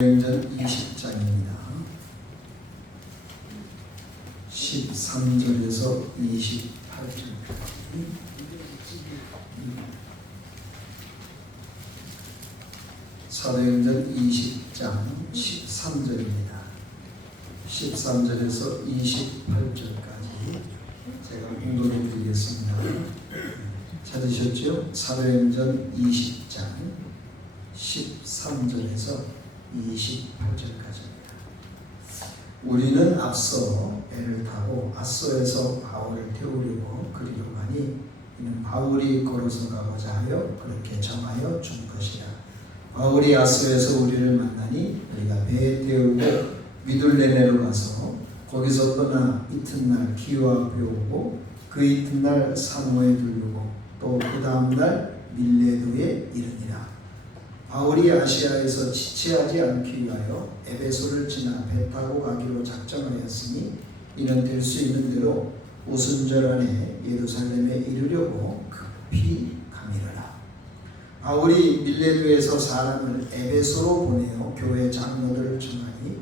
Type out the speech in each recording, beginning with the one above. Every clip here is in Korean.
사도행전 20장입니다. 13절에서 28절까지. 사도행전 20장 13절입니다. 13절에서 28절까지 제가 공독해 드리겠습니다. 찾으셨죠? 사도행전 20장 13절에서 28절까지입니다. 우리는 앞서 배를 타고 아소에서 바울을 태우려고 그리로 가니 이는 바울이 걸어서 가고자 하여 그렇게 정하여 준 것이라. 바울이 아소에서 우리를 만나니 우리가 배에 태우고 미둘레네로 가서 거기서 떠나 이튿날 기오 앞에 오고 그 이튿날 사모에 들르고 또 그 다음날 밀레도에 이르니라. 바울이 아시아에서 지체하지 않기 위하여 에베소를 지나 배 타고 가기로 작정하였으니 이는 될 수 있는 대로 오순절 안에 예루살렘에 이르려고 급히 가미르라. 바울이 밀레도에서 사람을 에베소로 보내어 교회 장로들을 청하니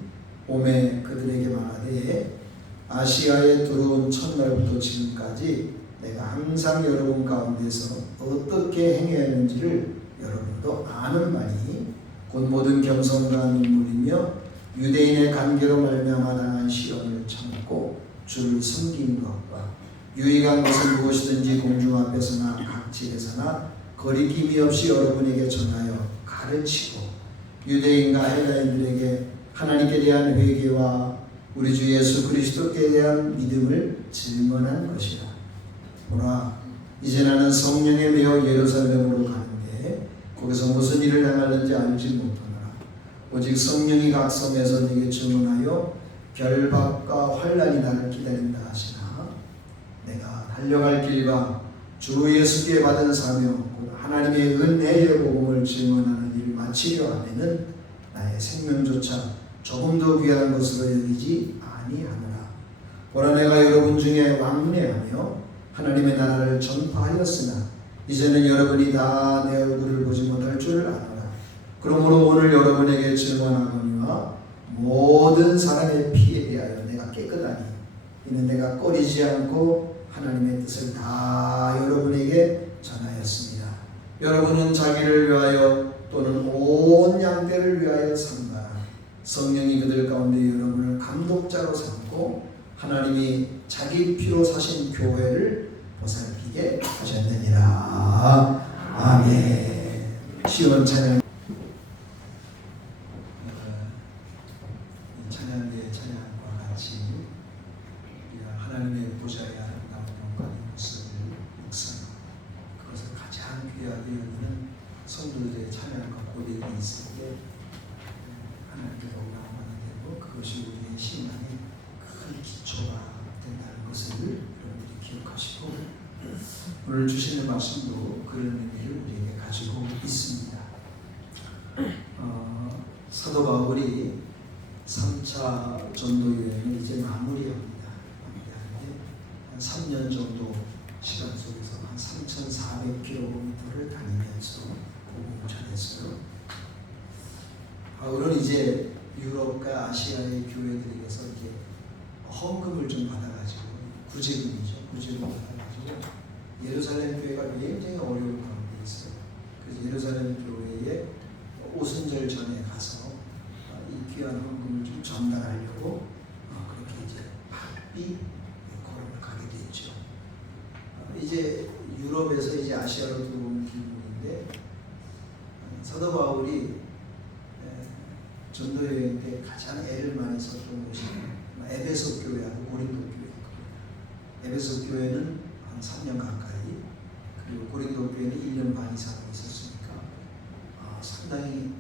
오매 그들에게 말하되 아시아에 들어온 첫날부터 지금까지 내가 항상 여러분 가운데서 어떻게 행해야 하는지를 여러분도 아는 바니 곧 모든 겸손과 눈물이며 유대인의 관계로 말미암아 당한 시험을 참고 주를 섬긴 것과 유익한 것을 무엇이든지 공중 앞에서나 각 집에서나 거리낌이 없이 여러분에게 전하여 가르치고 유대인과 헬라인들에게 하나님께 대한 회개와 우리 주 예수 그리스도께 대한 믿음을 증언한 것이라. 보라, 이제 나는 성령에 매어 예루살렘으로 가는데 거기서 무슨 일을 당하는지 알지 못하노라. 오직 성령이 각 성에서 내게 증언하여 결박과 환난이 나를 기다린다 하시나 내가 달려갈 길과 주 예수께 받은 사명 곧 하나님의 은혜의 복음을 증언하는 일을 마치려 하면은 나의 생명조차 조금 더 귀한 것으로 여기지 아니하노라. 보라, 내가 여러분 중에 왕래하며 하나님의 나라를 전파하였으나 이제는 여러분이 다 내 얼굴을 보지 못할 줄 아노라. 그러므로 오늘 여러분에게 증언하거니와 모든 사람의 피에 대하여 내가 깨끗하니 이는 내가 꺼리지 않고 하나님의 뜻을 다 여러분에게 전하였습니다. 여러분은 자기를 위하여 또는 온 양떼를 위하여 삼가라. 성령이 그들 가운데 여러분을 감독자로 삼고 하나님이 자기 피로 사신 교회를 보살피게 하셨느니라. 아멘. 시원 찬양. 찬양의 찬양과 같이 하나님의 보좌의 아름다운 영광의 모습을 묵상하고 그것을 가장 귀하게 여기는 성도들의 찬양과 고백이 있을 때 하나님께로 올라오는 되고 그것이 우리의 신앙의 큰 기초가 된다는 것을 여러분들이 기억하시고 오늘 주시는 말씀도 그런 의미를 우리에게 가지고 있습니다. 사도 바울이 3차 전도 여행을 이제 마무리합니다. 한 3년 정도 시간 속에서 한 3,400km를 다니면서 복음을 전했어요. 바울은 이제 유럽과 아시아의 교회들에게서 이제 헌금을 좀 받아가지고 구제금을 받아가지고 예루살렘 교회가 굉장히 어려운 가운데 있어요. 그래서 예루살렘 교회에 오순절 전에 가서 이 귀한 헌금을 좀 전달하려고 그렇게 이제 바삐 걸음을 가게 됐죠. 이제 유럽에서 이제 아시아로 들어오는 길목인데 사도 바울이 전도 여행 때 가장 애를 많이 썼던 곳이 에베소 교회하고 고린도 교회입니다. 에베소 교회는 한 3년 가까이 그리고 고린도 교회는 1년 반 이상 있었으니까 상당히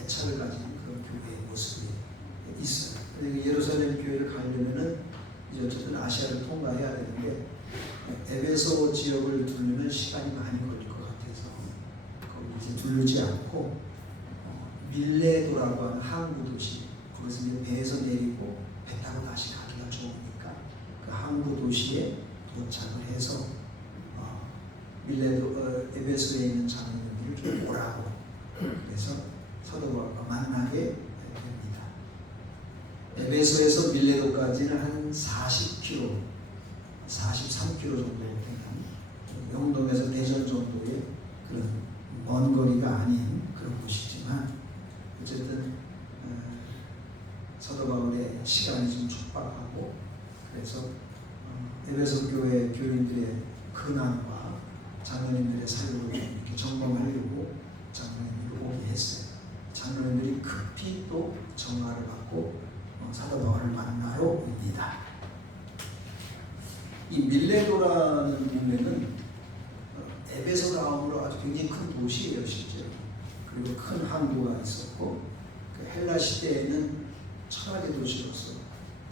애착을 가진 그런 교회의 모습이 있어요. 예루살렘 교회를 가려면은 이제 어쨌든 아시아를 통과해야 되는데 에베소 지역을 두르면 시간이 많이 걸릴 것 같아서 거기 이제 두르지 않고 밀레도라고 하는 항구 도시 거기서 이제 배에서 내리고 배 타고 다시 가기가 좋으니까 그 항구 도시에 도착을 해서 밀레도 에베소에 있는 장로님들을 좀 오라고 그래서 사도 바울과 만나게 됩니다. 에베소에서 밀레도까지는 한 40km, 43km 정도 되는 영동에서 대전 정도의 그런 먼 거리가 아닌 그런 곳이지만 어쨌든 사도 바울의 시간이 좀 촉박하고 그래서 에베소 교회 교인들의 근황과 장로님들의 사역을 이렇게 점검하려고 장로님들이 오게 했어요. 장로님들이 급히 또 전화를 받고 사도 바울을 만나러 옵니다. 이 밀레도라는 동네는 에베소 다음으로 아주 굉장히 큰 도시예요, 실제로. 그리고 큰 항구가 있었고 그 헬라 시대에는 철학의 도시로서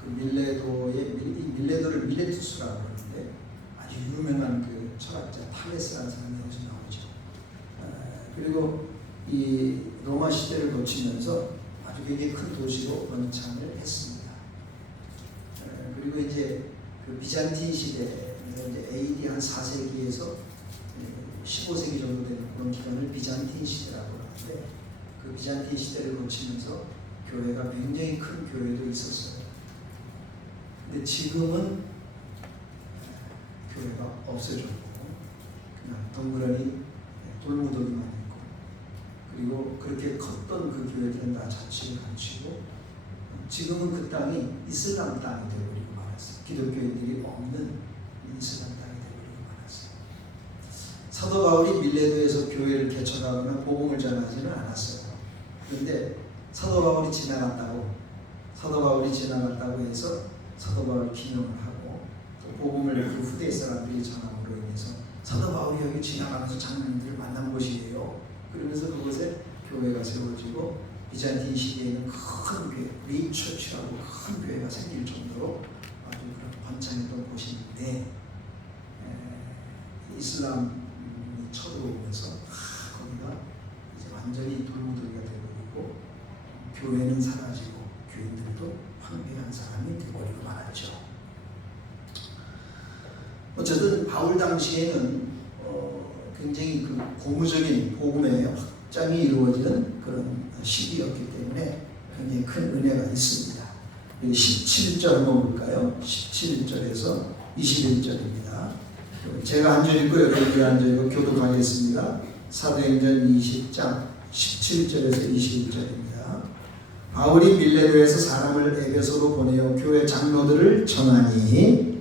그 밀레도를 밀레투스라고 하는데 아주 유명한 그 철학자 탈레스라는 사람이 여기서 나오죠. 그리고 이 로마 시대를 거치면서 아주 굉장히 큰 도시로 번창을 했습니다. 그리고 이제 그 비잔틴 시대, 이제 AD 한 4세기에서 15세기 정도 되는 그런 기간을 비잔틴 시대라고 하는데 그 비잔틴 시대를 거치면서 교회가 굉장히 큰 교회도 있었어요. 근데 지금은 교회가 없어졌고 그냥 덩그러니 돌무더기만 있고 그리고 그렇게 컸던 그 교회들은 다 자취를 갖추고 지금은 그 땅이 이슬람 땅이 되어버리고 말았어요. 기독교인들이 없는 이슬람 땅이 되어버리고 말았어요. 사도 바울이 밀레도에서 교회를 개척하거나 복음을 전하지는 않았어요. 그런데 사도 바울이 지나갔다고 해서 사도 바울 기념을 하고 또 복음을 그 후대 사람들이 전함으로 인해서 사도 바울이 여기 지나가면서 장로님들을 만난 곳이에요. 그러면서 그곳에 교회가 세워지고 비잔틴 시대에는 큰 교회, 리처치라고 큰 교회가 생길 정도로 아주 그런 번창했던 곳인데 이슬람이 쳐들어오면서 거기가 이제 완전히 돌무더기가 되어버리고 교회는 사라지고 교인들도 황폐한 사람이 되어버리고 말았죠. 어쨌든 바울 당시에는 굉장히 그 고무적인 복음의 확장이 이루어지는 그런 시기였기 때문에 굉장히 큰 은혜가 있습니다. 17절 한번 볼까요? 17절에서 21절입니다. 제가 한 절 읽고 여러분들이 한 절 읽고 교독하겠습니다. 사도행전 20장 17절에서 21절입니다. 바울이 밀레도에서 사람을 에베소로 보내어 교회 장로들을 청하니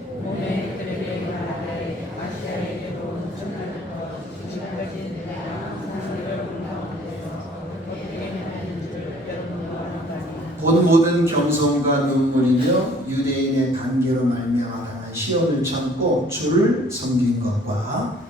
곧 모든 겸손과 눈물이며 유대인의 관계로 말미암아 당한 시험을 참고 주를 섬긴 것과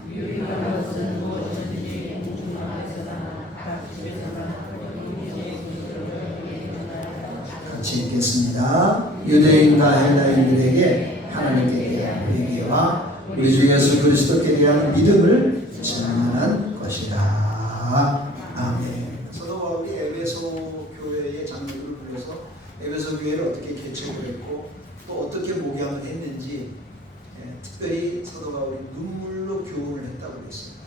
같이 읽겠습니다. 유대인과 헬라인들에게 하나님께 대한 회개와 우리 주 예수 그리스도께 대한 믿음을 증언하는 것이다. 아멘. 사도 바울이 에베소 교회의 장로들을 불러서 에베소 교회를 어떻게 개척을 했고 또 어떻게 목양을 했는지 특별히 사도 바울이 눈물로 교훈을 했다고 했습니다.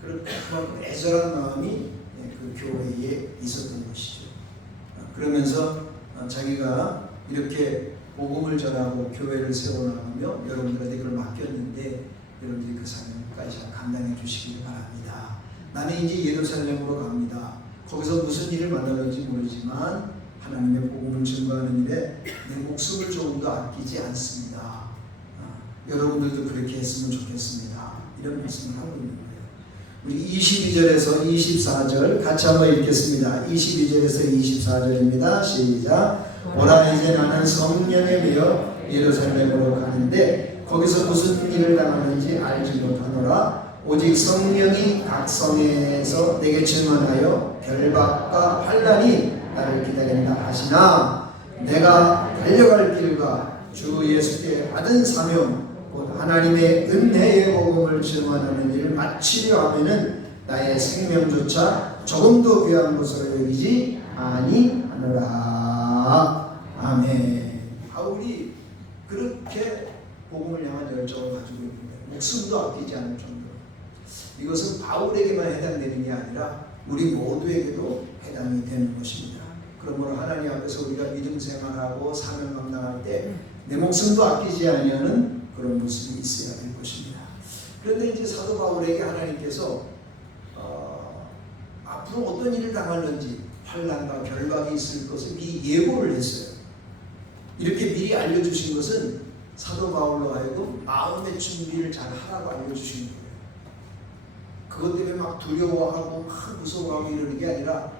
그만큼 애절한 마음이 그 교회에 있었던 것이죠. 그러면서 자기가 이렇게 복음을 전하고 교회를 세워나가며 여러분들한테 그걸 맡겼는데 여러분들이 그 사명까지 잘 감당해 주시기 바랍니다. 나는 이제 예루살렘으로 갑니다. 거기서 무슨 일을 만나는지 모르지만 하나님의 복음을 증거하는 일에 내 목숨을 조금도 아끼지 않습니다. 여러분들도 그렇게 했으면 좋겠습니다. 이런 말씀을 하고 있는 거예요. 우리 22절에서 24절 같이 한번 읽겠습니다. 22절에서 24절입니다. 시작. 오라 이제 나는 성령에 매여 예루살렘으로 가는데 거기서 무슨 일을 당하는지 알지 못하노라. 오직 성령이 각 성에서 내게 증언하여 결박과 환난이 나를 기다린다 하시나 내가 달려갈 길과 주 예수께 받은 사명 곧 하나님의 은혜의 복음을 증언하는 일을 마치려 하면은 나의 생명조차 조금도 귀한 것으로 여기지 아니하노라. 아멘. 바울이 그렇게 복음을 향한 열정을 가지고 있는 거예요. 목숨도 아끼지 않을 정도로. 이것은 바울에게만 해당되는 게 아니라 우리 모두에게도 해당이 되는 것입니다. 그러므로 하나님 앞에서 우리가 믿음 생활하고 사명 감당할 때 내 목숨도 아끼지 아니하는 그런 모습이 있어야 될 것입니다. 그런데 이제 사도 바울에게 하나님께서 앞으로 어떤 일을 당하는지 환난과 결박이 있을 것을 미리 예고를 했어요. 이렇게 미리 알려주신 것은 사도 바울로 하여금 마음의 준비를 잘 하라고 알려주신 거예요. 그것 때문에 막 두려워하고 막 무서워하고 이러는 게 아니라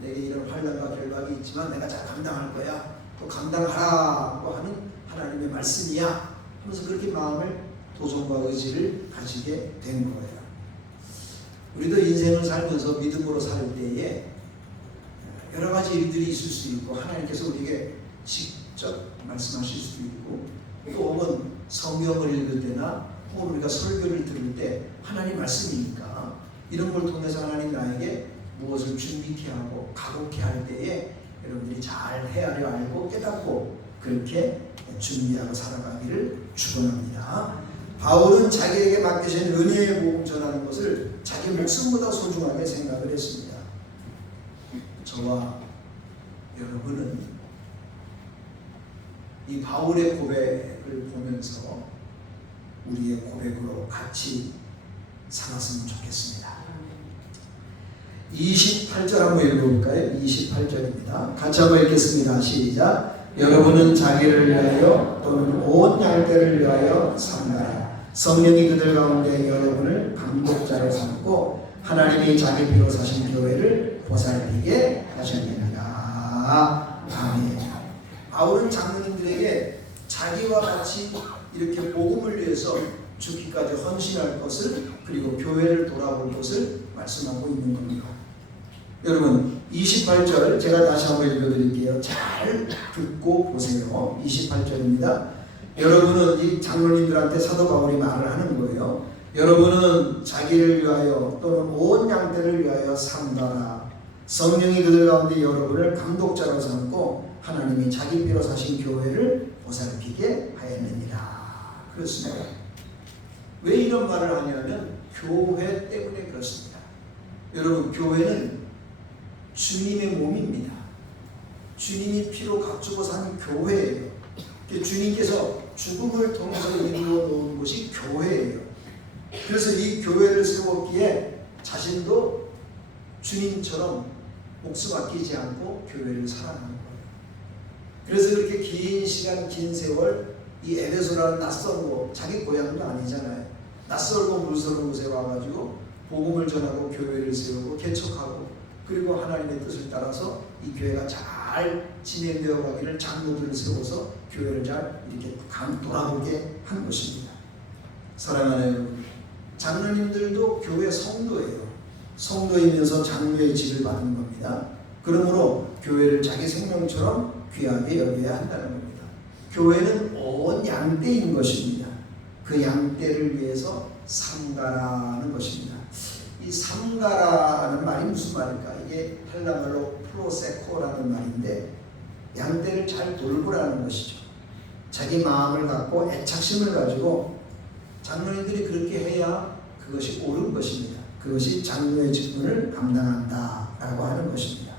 내게 이런 환난과 결박이 있지만 내가 잘 감당할 거야. 또 감당하라고 하는 하나님의 말씀이야 하면서 그렇게 마음을 도전과 의지를 가지게 된 거예요. 우리도 인생을 살면서 믿음으로 살 때에 여러 가지 일들이 있을 수 있고 하나님께서 우리에게 직접 말씀하실 수도 있고 또 혹은 성경을 읽을 때나 혹은 우리가 설교를 들을 때 하나님 말씀이니까 이런 걸 통해서 하나님 나에게 무엇을 준비케 하고 각오케 할 때에 여러분들이 잘 헤아려 알고 깨닫고 그렇게 준비하고 살아가기를 축원합니다. 바울은 자기에게 맡기신 은혜의 복음 전하는 것을 자기 목숨보다 소중하게 생각을 했습니다. 저와 여러분은 이 바울의 고백을 보면서 우리의 고백으로 같이 살았으면 좋겠습니다. 28절 한번 읽어볼까요? 28절입니다. 같이 한번 읽겠습니다. 시작. 여러분은 자기를 위하여 또는 온 양떼를 위하여 산다라. 성령이 그들 가운데 여러분을 감독자로 삼고 하나님이 자기 피로 사신 교회를 보살피게 하셨느니라. 아멘. 바울은 장로님들에게 자기와 같이 이렇게 복음을 위해서 죽기까지 헌신할 것을 그리고 교회를 돌아볼 것을 말씀하고 있는 겁니다. 여러분 28절 제가 다시 한번 읽어드릴게요. 잘 듣고 보세요. 28절입니다. 여러분은 이 장로님들한테 사도 바울이 말을 하는 거예요. 여러분은 자기를 위하여 또는 온 양떼를 위하여 산다라. 성령이 그들 가운데 여러분을 감독자로 삼고 하나님이 자기 피로 사신 교회를 보살피게 하였느니라. 그렇습니다. 왜 이런 말을 하냐면 교회 때문에 그렇습니다. 여러분 교회는 주님의 몸입니다. 주님이 피로 갖추고 산 교회예요. 주님께서 죽음을 통해서 이루어 놓은 곳이 교회예요. 그래서 이 교회를 세웠기에 자신도 주님처럼 목숨 아끼지 않고 교회를 사랑하는 거예요. 그래서 그렇게 긴 시간 긴 세월 이 에베소라는 낯선 곳 자기 고향도 아니잖아요. 낯설고 물서른 곳에 와가지고 복음을 전하고 교회를 세우고 개척하고 그리고 하나님의 뜻을 따라서 이 교회가 잘 진행되어 가기를 장로들을 세워서 교회를 잘 이렇게 돌아보게 한 것입니다. 사랑하는 여러분, 장로님들도 교회 성도예요. 성도이면서 장로의 직을 받은 겁니다. 그러므로 교회를 자기 생명처럼 귀하게 여겨야 한다는 겁니다. 교회는 온 양떼인 것입니다. 그 양떼를 위해서 삼가라는 것입니다. 이 삼가라는 말이 무슨 말일까? 이게 헬라말로 프로세코라는 말인데 양떼를 잘 돌보라는 것이죠. 자기 마음을 갖고 애착심을 가지고 장로님들이 그렇게 해야 그것이 옳은 것입니다. 그것이 장로의 직분을 감당한다라고 하는 것입니다.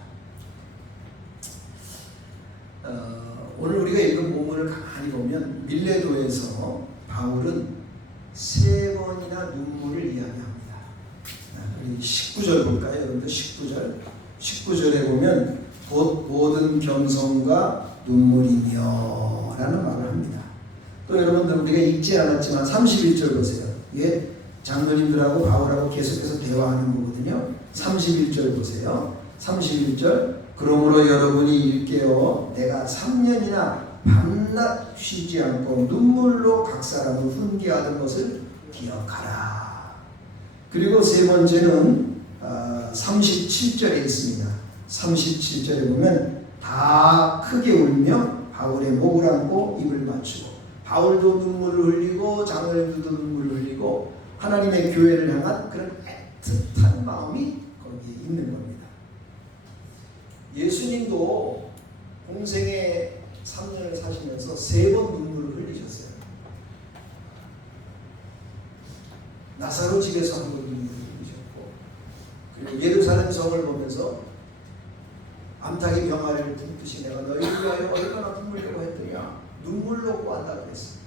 오늘 우리가 읽은 본문을 가만히 보면 밀레도에서 바울은 3번이나 눈물을 이야기합니다. 우리 19절 볼까요? 여러분들 19절에 보면 곧 모든 겸손과 눈물이며 라는 말을 합니다. 또 여러분들 우리가 읽지 않았지만 31절 보세요. 이게 장로님들하고 바울하고 계속해서 대화하는 거거든요. 31절 보세요. 31절 그러므로 여러분이 일깨어 내가 3년이나 밤낮 쉬지 않고 눈물로 각 사람을 훈계하던 것을 기억하라. 그리고 세 번째는 37절에 있습니다. 37절에 보면 다 크게 울며 바울의 목을 안고 입을 맞추고 바울도 눈물을 흘리고 장로님들도 눈물을 흘리고 하나님의 교회를 향한 그런 애틋한 마음이 거기에 있는 겁니다. 예수님도 공생의 3년을 사시면서 3번 눈물을 흘리셨어요. 나사로 집에서 한 번 눈물을 흘리셨고 그리고 예루살렘 성을 보면서 암탉이 병아리를 품듯이 내가 너희를 위하여 얼마나 품으려고 했더냐 눈물로 구한다고 했어요.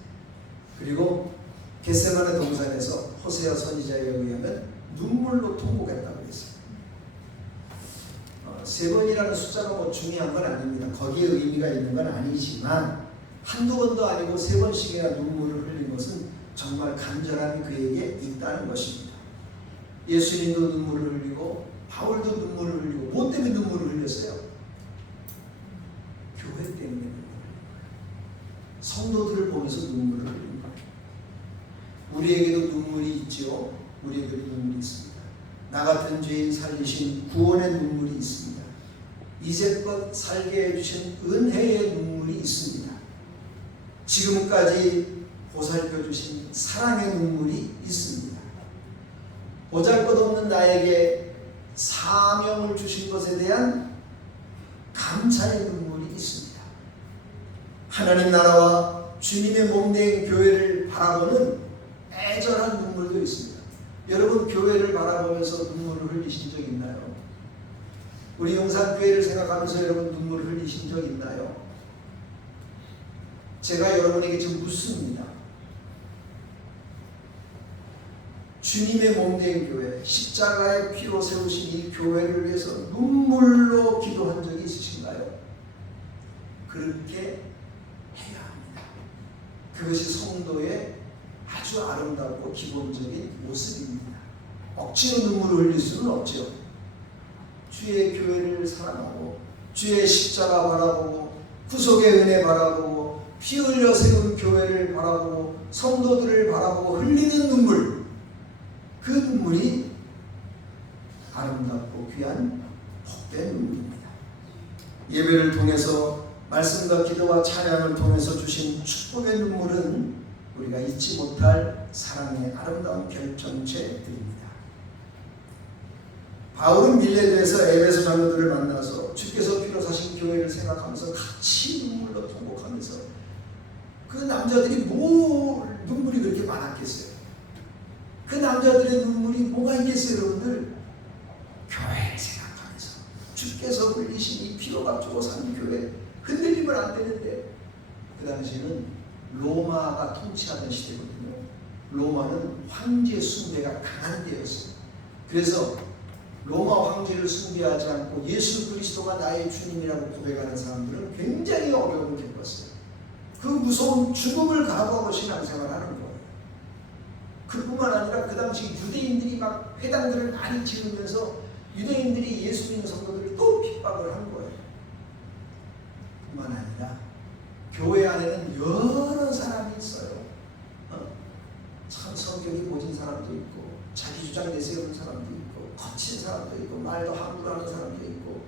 그리고 겟세마네 동산에서 호세아 선지자에 의하면 눈물로 통곡했다고 했어요. 세 번이라는 숫자가 뭐 중요한 건 아닙니다. 거기에 의미가 있는 건 아니지만 한두 번도 아니고 세 번씩이나 눈물을 흘린 것은 정말 간절함이 그에게 있다는 것입니다. 예수님도 눈물을 흘리고 바울도 눈물을 흘리고 뭐 때문에 눈물을 흘렸어요? 교회 때문에 눈물을 흘린 거예요. 성도들을 보면서 눈물을 흘린 거예요. 우리에게도 눈물이 있지요. 우리에게도 눈물이 있습니다. 나 같은 죄인 살리신 구원의 눈물이 있습니다. 이제껏 살게 해주신 은혜의 눈물이 있습니다. 지금까지 보살펴주신 사랑의 눈물이 있습니다. 보잘것없는 나에게 사명을 주신 것에 대한 감사의 눈물이 있습니다. 하나님 나라와 주님의 몸된 교회를 바라보는 애절한 눈물도 있습니다. 여러분 교회를 바라보면서 눈물을 흘리신 적 있나요? 우리 용산교회를 생각하면서 여러분 눈물을 흘리신 적 있나요? 제가 여러분에게 지금 묻습니다. 주님의 몸된 교회, 십자가의 피로 세우신 이 교회를 위해서 눈물로 기도한 적이 있으신가요? 그렇게 해야 합니다. 그것이 성도의 아주 아름답고 기본적인 모습입니다. 억지로 눈물을 흘릴 수는 없죠. 주의 교회를 사랑하고 주의 십자가 바라보고 구속의 은혜 바라보고 피 흘려 세운 교회를 바라보고 성도들을 바라보고 흘리는 눈물, 그 눈물이 아름답고 귀한 복된 눈물입니다. 예배를 통해서 말씀과 기도와 찬양을 통해서 주신 축복의 눈물은 우리가 잊지 못할 사랑의 아름다운 결정체들입니다. 바울은 밀레도에서 에베소 장로들을 만나서 주께서 피로 사신 교회를 생각하면서 같이 눈물로 통곡하면서 그 남자들이 눈물이 그렇게 많았겠어요? 그 남자들의 눈물이 뭐가 있겠어요, 여러분들? 교회를 생각하면서 주께서 흘리신 이 피로 값주고 산 교회 흔들리면 안 되는데, 그 당시에는 로마가 통치하던 시대거든요. 로마는 황제 숭배가 강한 때였어요. 그래서 로마 황제를 숭배하지 않고 예수 그리스도가 나의 주님이라고 고백하는 사람들은 굉장히 어려움을 겪었어요. 그 무서운 죽음을 각오하고 신앙생활을 하는 거예요. 그뿐만 아니라 그 당시 유대인들이 막 회당들을 많이 지으면서 유대인들이 예수 믿는 성도들을 또 핍박을 하는 거예요. 뿐만 아니라 교회 안에는 여러 사람이 있어요. 참 성격이 모진 사람도 있고 자기 주장 내세우는 사람도 있고 거친 사람도 있고 말도 함부로 하는 사람도 있고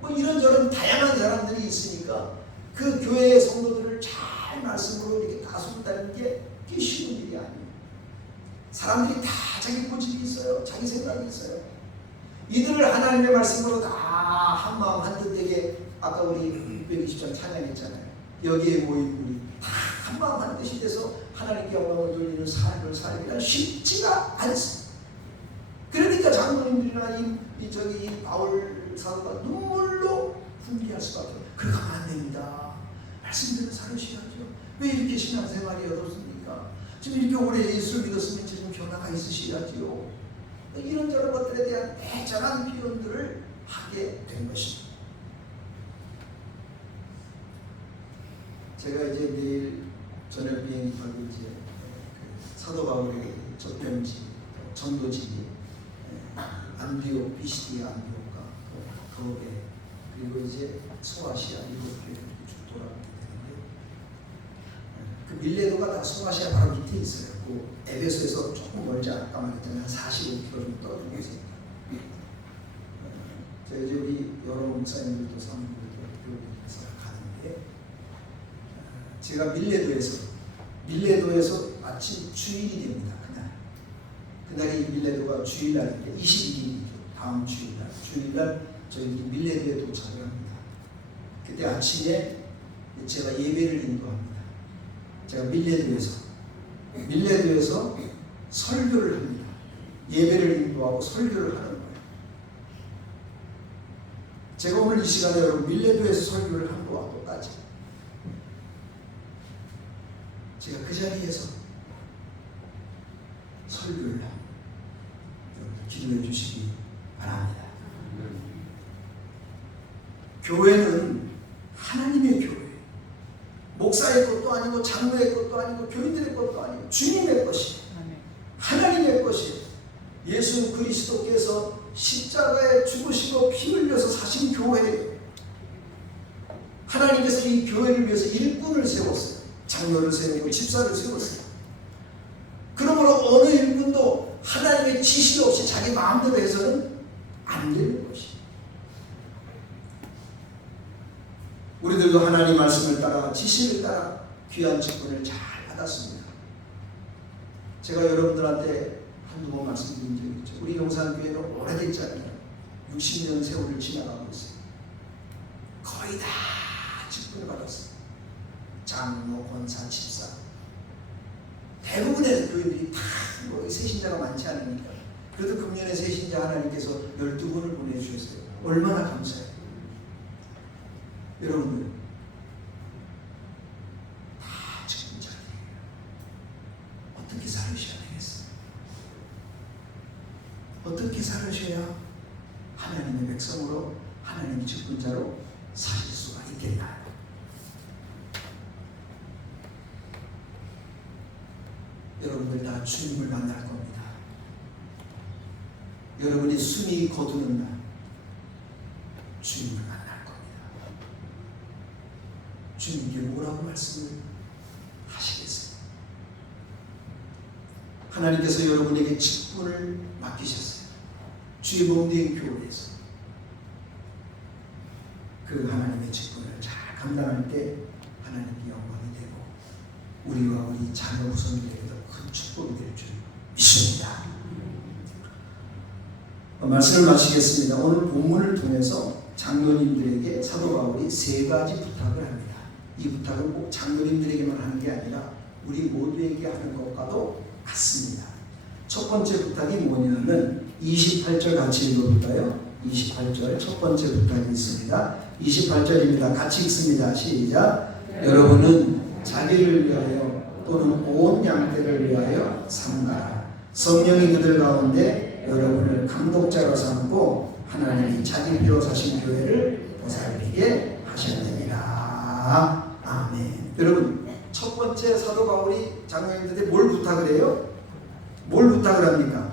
뭐 이런저런 다양한 사람들이 있으니까 그 교회의 성도들을 잘 말씀으로 이렇게 다스린다는 게 쉬운 일이 아니에요. 사람들이 다 자기 고집이 있어요. 자기 생각이 있어요. 이들을 하나님의 말씀으로 다 한마음 한뜻되게 아까 우리 620장 찬양했잖아요. 여기에 모인 우리 다 한마음 한뜻이 돼서 하나님께 영광을 돌리는 삶을 살기가 쉽지가 않습니다. 그러니까 장로님들이나 이 바울 사도가 눈물로 훈계할 수밖에 없어요. 그렇게 하면 안 됩니다. 말씀대로 살으셔야죠. 왜 이렇게 신앙생활이 어렵습니까? 지금 이렇게 오래 예수를 믿었으면 지금 변화가 있으셔야지요. 이런저런 것들에 대한 애절한 표현들을 하게 된 것입니다. 제가 이제 내일 저녁 비행기 타고 이제 사도 바울의 접견지, 전도지, 안디옥, 피시디아, 안디옥과 거기에 그리고 이제 소아시아 일곱 교회 이렇게 쭉 돌아가게 되는데, 그 밀레도가 다 소아시아 바로 밑에 있어요. 그 에베소에서 조금 멀지 아까 말했잖아요. 한 45km 좀 떨어진 곳에 있다. 제가 이제 우리 여러 목사님들도 사모님들도 교회에서 가는데, 제가 밀레도에서 마침 주일이 됩니다. 그날이 밀레도가 주일날인데 21일이죠. 다음 주일날 저희 밀레도에 도착을 합니다. 그때 아침에 제가 예배를 인도합니다. 제가 밀레도에서 설교를 합니다. 예배를 인도하고 설교를 하는 거예요. 제가 오늘 이 시간에 여러분 밀레도에서 설교를 한 거와 똑같이 제가 그 자리에서 설교를 합니다. 여러분 기도해 주시기 바랍니다. 교회는 하나님의 교회, 목사의 것도 아니고 장로의 것도 아니고 교인들의 것도 아니고 주님의 것이에요. 하나님의 것이에요. 예수 그리스도께서 십자가에 죽으시고 피 흘려서 사신 교회예요. 하나님께서 이 교회를 위해서 일꾼을 세웠어요. 장로를 세우고 집사를 세웠어요. 그러므로 어느 일꾼도 하나님의 지시 없이 자기 마음대로 해서는 안 되는 것이에요. 우리들도 하나님 말씀을 따라 지시를 따라 귀한 직분을 잘 받았습니다. 제가 여러분들한테 한두 번 말씀드린 적이 있죠. 우리 용산교회는 오래됐지 않나요? 60년 세월을 지나가고 있어요. 거의 다 직분을 받았어요. 장로, 권사, 집사. 대부분의 교인들이 다 세신자가 많지 않으니까. 그래도 금년에 세신자 하나님께서 12분을 보내주셨어요. 얼마나 감사해요. 여러분들 다 직분자예요. 어떻게 살으셔야 되겠어요? 어떻게 살으셔야 하나님의 백성으로 하나님의 직분자로 사실 수가 있겠나요? 여러분들 다 주님을 만날 겁니다. 여러분이 숨이 거두는 날 주님을 만날 겁니다. 주님께 뭐라고 말씀을 하시겠어요? 하나님께서 여러분에게 직분을 맡기셨어요. 주의 몸된 교회에서 그 하나님의 직분을 잘 감당할 때 하나님께 영광이 되고 우리와 우리 자녀 후손들에게도 큰 축복이 될 줄 믿습니다. 말씀을 마치겠습니다. 오늘 본문을 통해서 장로님들에게 사도 바울이 3가지 부탁을 합니다. 이 부탁은 꼭 장로님들에게만 하는 게 아니라 우리 모두에게 하는 것과도 같습니다. 첫 번째 부탁이 뭐냐면 28절 같이 읽어볼까요? 28절 첫 번째 부탁이 있습니다. 28절입니다. 같이 읽습니다. 시작. 여러분은 자기를 위하여 또는 온 양떼를 위하여 삼가라. 성령이 그들 가운데 여러분을 감독자로 삼고 하나님이 자기 피로 사신 교회를 보살피게 하셨느니라. 아멘. 여러분 첫 번째 사도 바울이 장로님들에게 뭘 부탁을 해요? 뭘 부탁을 합니까?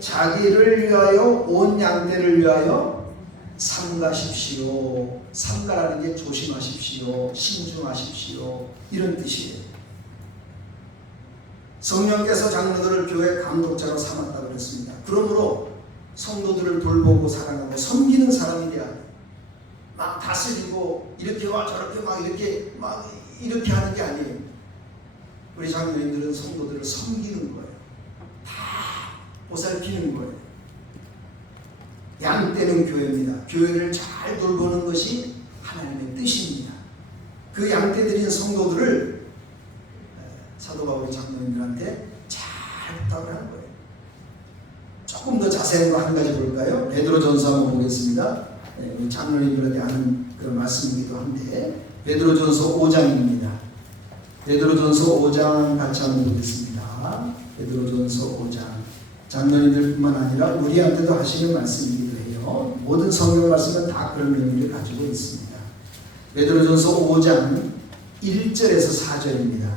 자기를 위하여 온 양떼를 위하여 삼가십시오. 삼가라는 게 조심하십시오, 신중하십시오 이런 뜻이에요. 성령께서 장로들을 교회 감독자로 삼았다고 그랬습니다. 그러므로 성도들을 돌보고 사랑하고 섬기는 사람이 돼야 돼요. 막 다스리고 이렇게 와 저렇게 막 이렇게 하는 게 아니에요. 우리 장로님들은 성도들을 섬기는 거예요. 다 보살피는 거예요. 양떼는 교회입니다. 교회를 잘 돌보는 것이 하나님의 뜻입니다. 그 양떼들인 성도들을 사도 바울이 장로님들한테 잘 부탁을 하는 거예요. 조금 더 자세한 거 한 가지 볼까요? 베드로전서 한번 보겠습니다. 우리 장로님들한테 하는 그런 말씀이기도 한데 베드로전서 5장입니다. 베드로전서 5장 같이 한번 보겠습니다. 베드로전서 5장 장로님들뿐만 아니라 우리한테도 하시는 말씀이기도 해요. 모든 성경 말씀은 다 그런 의미를 가지고 있습니다. 베드로전서 5장 1절에서 4절입니다.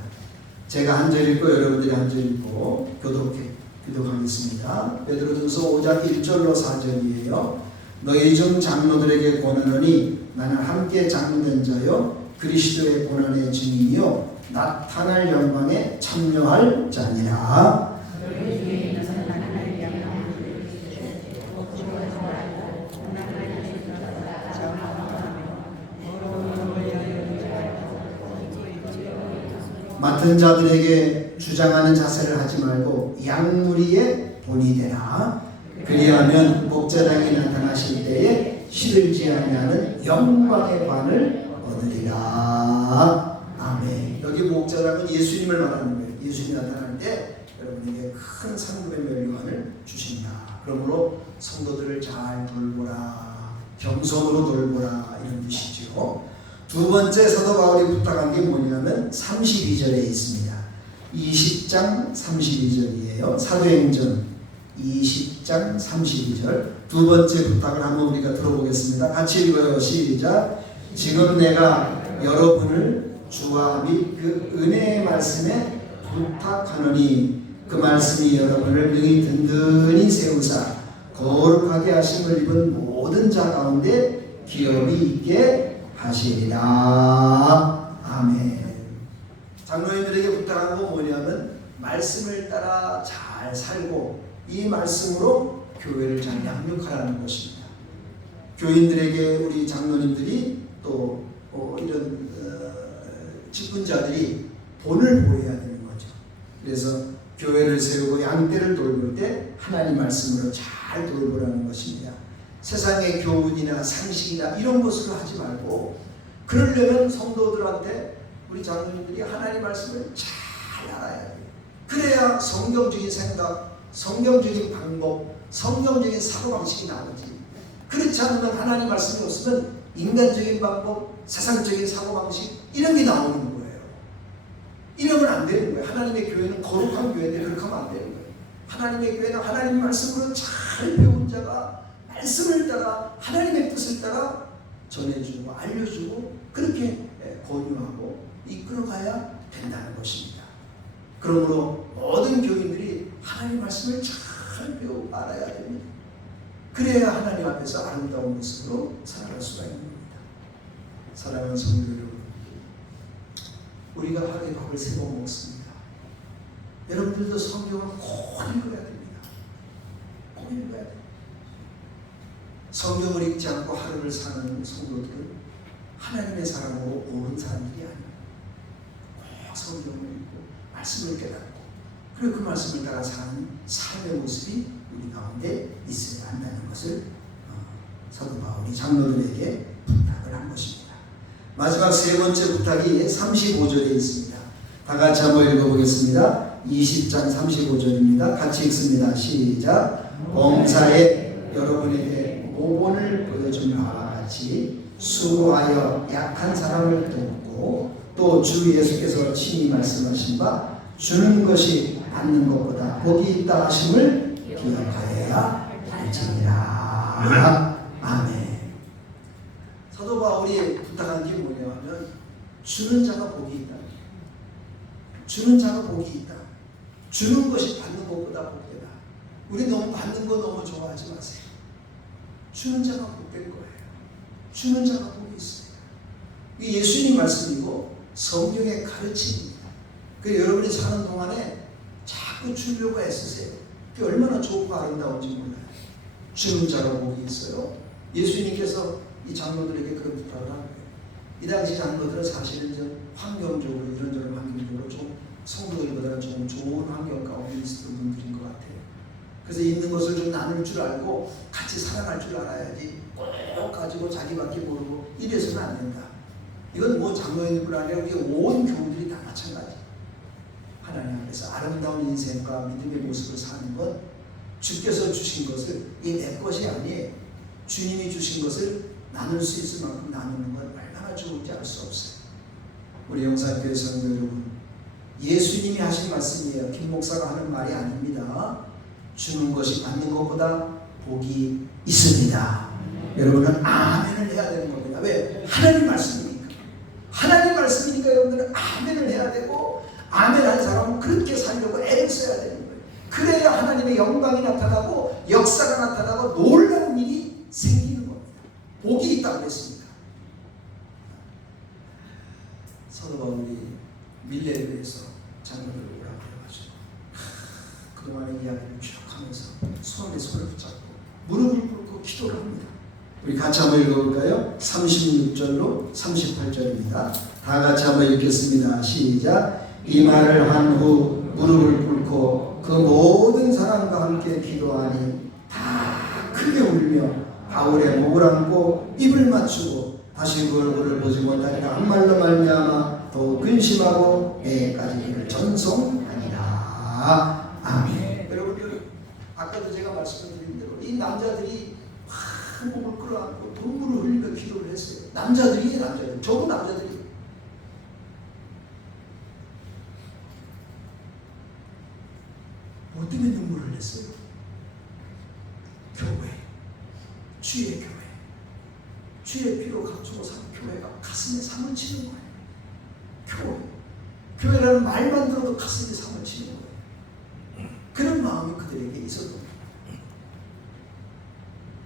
제가 한 절 읽고 여러분들이 한 절 읽고 교독하겠습니다. 베드로전서 5장 1절로 4절이에요. 너희 중 장로들에게 권하노니 나는 함께 장로된 자요 그리스도의 고난의 증인이요 나타날 영광에 참여할 자니라. 맡은 자들에게 주장하는 자세를 하지 말고 양무리의 본이 되라. 그리하면 목자장이 나타나실 때에 시들지 아니하는 영광의 관을 얻으리라. 아멘. 여기 목자장은 예수님을 말하는 거예요. 예수님이 나타날 때 여러분에게 큰 상급의 멸류관을 주신다. 그러므로 성도들을 잘 돌보라. 겸손으로 돌보라 이런 뜻이죠. 두 번째 사도 바울이 부탁한 게 뭐냐면 32절에 있습니다. 20장 32절이에요. 사도행전 20장 32절 두 번째 부탁을 한번 우리가 들어보겠습니다. 같이 읽어요. 시작. 지금 내가 여러분을 주와 및 그 은혜의 말씀에 부탁하노니 그 말씀이 여러분을 능히 든든히 세우사 거룩하게 하심을 입은 모든 자 가운데 기업이 있게 하시리라. 아멘. 장로님들에게 부탁한 건 뭐냐면 말씀을 따라 잘 살고 이 말씀으로 교회를 잘 양육하라는 것입니다. 교인들에게 우리 장로님들이 또 이런 직분자들이 본을 보여야 되는 거죠. 그래서 교회를 세우고 양떼를 돌볼 때 하나님 말씀으로 잘 돌보라는 것입니다. 세상의 교훈이나 상식이나 이런 것으로 하지 말고 그러려면 성도들한테 우리 장로님들이 하나님 말씀을 잘 알아야 돼요. 그래야 성경적인 생각, 성경적인 방법, 성경적인 사고방식이 나오지. 그렇지 않으면 하나님 말씀이 없으면 인간적인 방법, 세상적인 사고방식 이런 게 나오는 거예요. 이러면 안 되는 거예요. 하나님의 교회는 거룩한 교회인데 그렇게 하면 안 되는 거예요. 하나님의 교회는 하나님 말씀으로 잘 배운 자가 말씀을 따라 하나님의 뜻을 따라 전해주고 알려주고 그렇게 권유하고 이끌어가야 된다는 것입니다. 그러므로 모든 교인들이 하나님 말씀을 잘 배우고 알아야 됩니다. 그래야 하나님 앞에서 아름다운 모습으로 살아갈 수가 있는 겁니다. 사랑하는 성도 여러분, 우리가 하루에 밥을 3번 먹습니다. 여러분들도 성경을 꼭 읽어야 됩니다. 꼭 읽어야 됩니다. 성경을 읽지 않고 하루를 사는 성도들은 하나님의 사람으로 옳은 사람들이 아닙니다. 꼭 성경을 읽고 말씀을 깨닫고 그리고 그 말씀을 따라 사는 삶의 모습이 우리 가운데 있어야 한다는 것을 사도 바울이 장로들에게 부탁을 한 것입니다. 마지막 세 번째 부탁이 35절에 있습니다. 다 같이 한번 읽어보겠습니다. 20장 35절입니다. 같이 읽습니다. 시작. 봉사에 여러분에게 모본을 보여준 바와 같이 수고하여 약한 사람을 돕고 또 주 예수께서 친히 말씀하신 바 주는 것이 받는 것보다 복이 있다 하심을 기억하여야 할지니라. 아멘. 사도 바울이 부탁한 게 뭐냐면 주는 자가 복이 있다. 주는 자가 복이 있다. 주는 것이 받는 것보다 복되다. 우리 너무 받는 거 너무 좋아하지 마세요. 주는 자가 복된 거예요. 주는 자가 복이 있어요. 이게 예수님 말씀이고 성경의 가르침입니다. 그래서 여러분이 사는 동안에 자꾸 주려고 애쓰세요. 그게 얼마나 좋고 아름다운지 몰라요. 주는 자가 복이 있어요. 예수님께서 이 장로들에게 그런 부탁을 한 거예요. 이 당시 장로들은 사실은 좀 환경적으로 이런저런 환경적으로 좀 성도들보다는 좀 좋은 환경 가운데 있었던 분들인 것 같아요. 그래서 있는 것을 좀 나눌 줄 알고 같이 살아갈 줄 알아야지 꼭 가지고 자기밖에 모르고 이래서는 안 된다. 이건 뭐 장로님뿐 아니라 우리 온 교우들이 다 마찬가지. 하나님 앞에서 아름다운 인생과 믿음의 모습을 사는 것, 주께서 주신 것을 이 내 것이 아니에요. 주님이 주신 것을 나눌 수 있을 만큼 나누는 건 얼마나 좋은지 알 수 없어요. 우리 영산교회 성도 여러분, 예수님이 하신 말씀이에요. 김 목사가 하는 말이 아닙니다. 주는 것이 받는 것보다 복이 있습니다. 여러분은 아멘을 해야 되는 겁니다. 왜? 하나님 말씀이니까. 하나님 말씀이니까 여러분들은 아멘을 해야 되고 아멘 하는 사람은 그렇게 살려고 애를 써야 되는 거예요. 그래야 하나님의 영광이 나타나고 역사가 나타나고 놀라운 일이 생기는 겁니다. 복이 있다고 했습니다. 사도 바울이 밀레르에서 장로들을 오라고 해가지고 그동안의 이야기를 쭉 하면서 손에 손을 붙잡고 무릎을 꿇고 기도를 합니다. 우리 같이 한번 읽어볼까요? 36절로 38절입니다. 다 같이 한번 읽겠습니다. 시작. 이 말을 한 후 무릎을 꿇고 그 모든 사람과 함께 기도하니 다 크게 울며 바울의 목을 안고 입을 맞추고 다시 그 얼굴을 보지 못하니라 한 말로 말미암아 더욱 근심하고 내일까지 그를 전송하니라. 아멘. 여러분들 아까도 제가 말씀드린 대로 이 남자들이 목을 끌어안고 눈물 남자들이에요. 남자들. 저도 남자들이에요. 뭐 때문에 눈물을 냈어요? 교회, 주의 교회, 주의 피로 갖추고 산 교회가 가슴에 상을 치는 거예요. 교회라는 말만 들어도 가슴에 상을 치는 거예요. 그런 마음이 그들에게 있었던 거예요.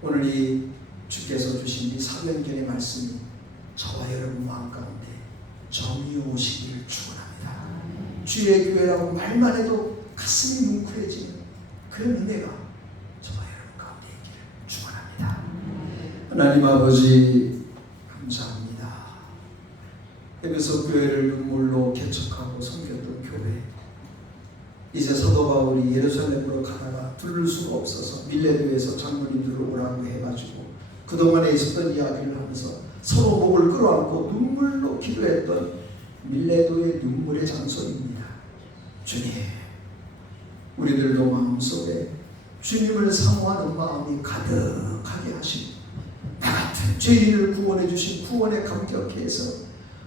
오늘 이 주께서 주신 이 사명전의 말씀이 저와 여러분 마음 가운데 정이 오시기를 축원합니다. 주의 교회라고 말만 해도 가슴이 뭉클해지는 그런 은혜가 저와 여러분 가운데 있기를 축원합니다. 하나님 아버지 감사합니다. 에베소 교회를 눈물로 개척하고 섬겼던 교회, 이제 사도 바울이 예루살렘으로 가다가 들를 수가 없어서 밀레도에서 장로님들을 오라고 해가지고 그동안에 있었던 이야기를 하면서 서로 목을 끌어안고 눈물로 기도했던 밀레도의 눈물의 장소입니다. 주님, 우리들도 마음속에 주님을 사모하는 마음이 가득하게 하시고 나 같은 죄인을 구원해 주신 구원에 감격해서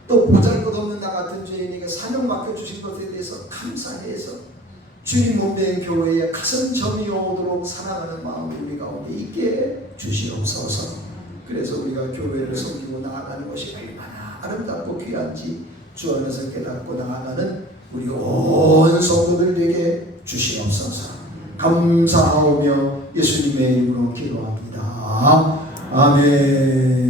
또 보잘것없는 나 같은 죄인에게 사명 맡겨주신 것에 대해서 감사해서 주님 몸된 교회에 가슴 점이 오도록 사랑하는 마음이 우리 가운데 있게 주시옵소서. 그래서 우리가 교회를 섬기고 나아가는 것이 얼마나 아름답고 귀한지 주 안에서 깨닫고 나아가는 우리 온 성도들에게 주시옵소서. 감사하오며 예수님의 이름으로 기도합니다. 아멘.